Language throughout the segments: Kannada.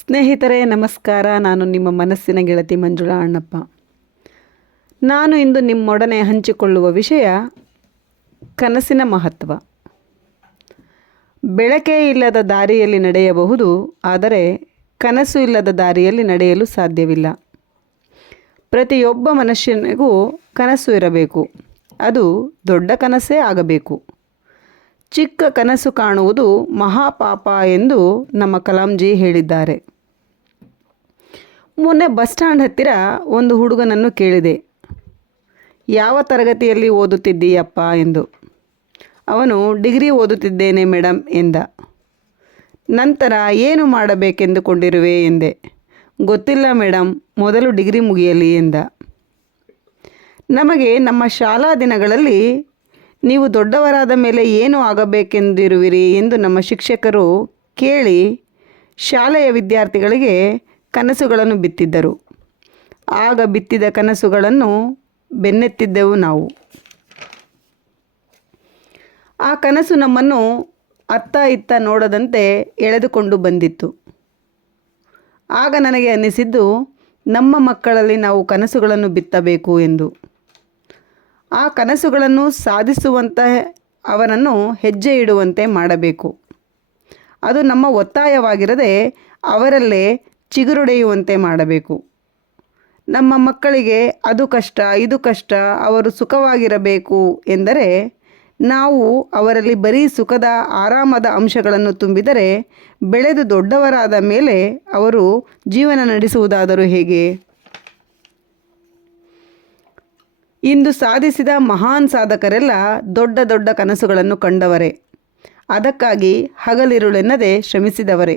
ಸ್ನೇಹಿತರೆ ನಮಸ್ಕಾರ. ನಾನು ನಿಮ್ಮ ಮನಸ್ಸಿನ ಗೆಳತಿ ಮಂಜುಳಾ ಅಣ್ಣಪ್ಪ. ನಾನು ಇಂದು ನಿಮ್ಮೊಡನೆ ಹಂಚಿಕೊಳ್ಳುವ ವಿಷಯ ಕನಸಿನ ಮಹತ್ವ. ಬೆಳಕೇ ಇಲ್ಲದ ದಾರಿಯಲ್ಲಿ ನಡೆಯಬಹುದು, ಆದರೆ ಕನಸು ಇಲ್ಲದ ದಾರಿಯಲ್ಲಿ ನಡೆಯಲು ಸಾಧ್ಯವಿಲ್ಲ. ಪ್ರತಿಯೊಬ್ಬ ಮನುಷ್ಯನಿಗೂ ಕನಸು ಇರಬೇಕು. ಅದು ದೊಡ್ಡ ಕನಸೇ ಆಗಬೇಕು. ಚಿಕ್ಕ ಕನಸು ಕಾಣುವುದು ಮಹಾಪಾಪ ಎಂದು ನಮ್ಮ ಕಲಾಂಜಿ ಹೇಳಿದ್ದಾರೆ. ಮೊನ್ನೆ ಬಸ್ ಸ್ಟ್ಯಾಂಡ್ ಹತ್ತಿರ ಒಂದು ಹುಡುಗನನ್ನು ಕೇಳಿದೆ, ಯಾವ ತರಗತಿಯಲ್ಲಿ ಓದುತ್ತಿದ್ದೀಯಪ್ಪ ಎಂದು. ಅವನು ಡಿಗ್ರಿ ಓದುತ್ತಿದ್ದೇನೆ ಮೇಡಮ್ ಎಂದ. ನಂತರ ಏನು ಮಾಡಬೇಕೆಂದುಕೊಂಡಿರುವೆ ಎಂದೆ. ಗೊತ್ತಿಲ್ಲ ಮೇಡಮ್, ಮೊದಲು ಡಿಗ್ರಿ ಮುಗಿಯಲಿ ಎಂದ. ನಮಗೆ ನಮ್ಮ ಶಾಲಾ ದಿನಗಳಲ್ಲಿ ನೀವು ದೊಡ್ಡವರಾದ ಮೇಲೆ ಏನು ಆಗಬೇಕೆಂದಿರುವಿರಿ ಎಂದು ನಮ್ಮ ಶಿಕ್ಷಕರು ಕೇಳಿ ಶಾಲೆಯ ವಿದ್ಯಾರ್ಥಿಗಳಿಗೆ ಕನಸುಗಳನ್ನು ಬಿತ್ತಿದ್ದರು. ಆಗ ಬಿತ್ತಿದ ಕನಸುಗಳನ್ನು ಬೆನ್ನತ್ತಿದ್ದೆವು ನಾವು. ಆ ಕನಸು ನಮ್ಮನ್ನು ಅತ್ತ ಇತ್ತ ನೋಡದಂತೆ ಎಳೆದುಕೊಂಡು ಬಂದಿತ್ತು. ಆಗ ನನಗೆ ಅನ್ನಿಸಿದ್ದು, ನಮ್ಮ ಮಕ್ಕಳಲ್ಲಿ ನಾವು ಕನಸುಗಳನ್ನು ಬಿತ್ತಬೇಕು ಎಂದು. ಆ ಕನಸುಗಳನ್ನು ಸಾಧಿಸುವಂತೆ ಅವರನ್ನು ಹೆಜ್ಜೆ ಇಡುವಂತೆ ಮಾಡಬೇಕು. ಅದು ನಮ್ಮ ಒತ್ತಾಯವಾಗಿರದೆ ಅವರಲ್ಲೇ ಚಿಗುರೊಡೆಯುವಂತೆ ಮಾಡಬೇಕು. ನಮ್ಮ ಮಕ್ಕಳಿಗೆ ಅದು ಕಷ್ಟ, ಇದು ಕಷ್ಟ, ಅವರು ಸುಖವಾಗಿರಬೇಕು ಎಂದರೆ ನಾವು ಅವರಲ್ಲಿ ಬರೀ ಸುಖದ ಆರಾಮದ ಅಂಶಗಳನ್ನು ತುಂಬಿದರೆ ಬೆಳೆದು ದೊಡ್ಡವರಾದ ಮೇಲೆ ಅವರು ಜೀವನ ನಡೆಸುವುದಾದರೂ ಹೇಗೆ? ಇಂದು ಸಾಧಿಸಿದ ಮಹಾನ್ ಸಾಧಕರೆಲ್ಲ ದೊಡ್ಡ ದೊಡ್ಡ ಕನಸುಗಳನ್ನು ಕಂಡವರೇ. ಅದಕ್ಕಾಗಿ ಹಗಲಿರುಳೆನ್ನದೆ ಶ್ರಮಿಸಿದವರೇ.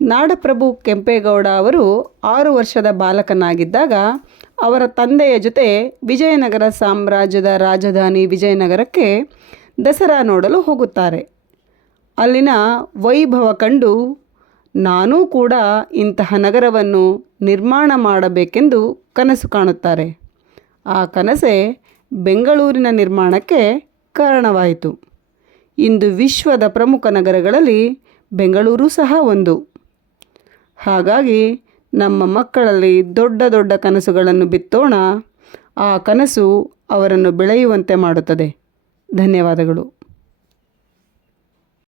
ನಾಡಪ್ರಭು ಕೆಂಪೇಗೌಡ ಅವರು 6 ವರ್ಷದ ಬಾಲಕನಾಗಿದ್ದಾಗ ಅವರ ತಂದೆಯ ಜೊತೆ ವಿಜಯನಗರ ಸಾಮ್ರಾಜ್ಯದ ರಾಜಧಾನಿ ವಿಜಯನಗರಕ್ಕೆ ದಸರಾ ನೋಡಲು ಹೋಗುತ್ತಾರೆ. ಅಲ್ಲಿನ ವೈಭವ ಕಂಡು ನಾನೂ ಕೂಡ ಇಂತಹ ನಗರವನ್ನು ನಿರ್ಮಾಣ ಮಾಡಬೇಕೆಂದು ಕನಸು ಕಾಣುತ್ತಾರೆ. ಆ ಕನಸೇ ಬೆಂಗಳೂರಿನ ನಿರ್ಮಾಣಕ್ಕೆ ಕಾರಣವಾಯಿತು. ಇಂದು ವಿಶ್ವದ ಪ್ರಮುಖ ನಗರಗಳಲ್ಲಿ ಬೆಂಗಳೂರು ಸಹ ಒಂದು. ಹಾಗಾಗಿ ನಮ್ಮ ಮಕ್ಕಳಲ್ಲಿ ದೊಡ್ಡ ದೊಡ್ಡ ಕನಸುಗಳನ್ನು ಬಿತ್ತೋಣ. ಆ ಕನಸು ಅವರನ್ನು ಬೆಳೆಯುವಂತೆ ಮಾಡುತ್ತದೆ. ಧನ್ಯವಾದಗಳು.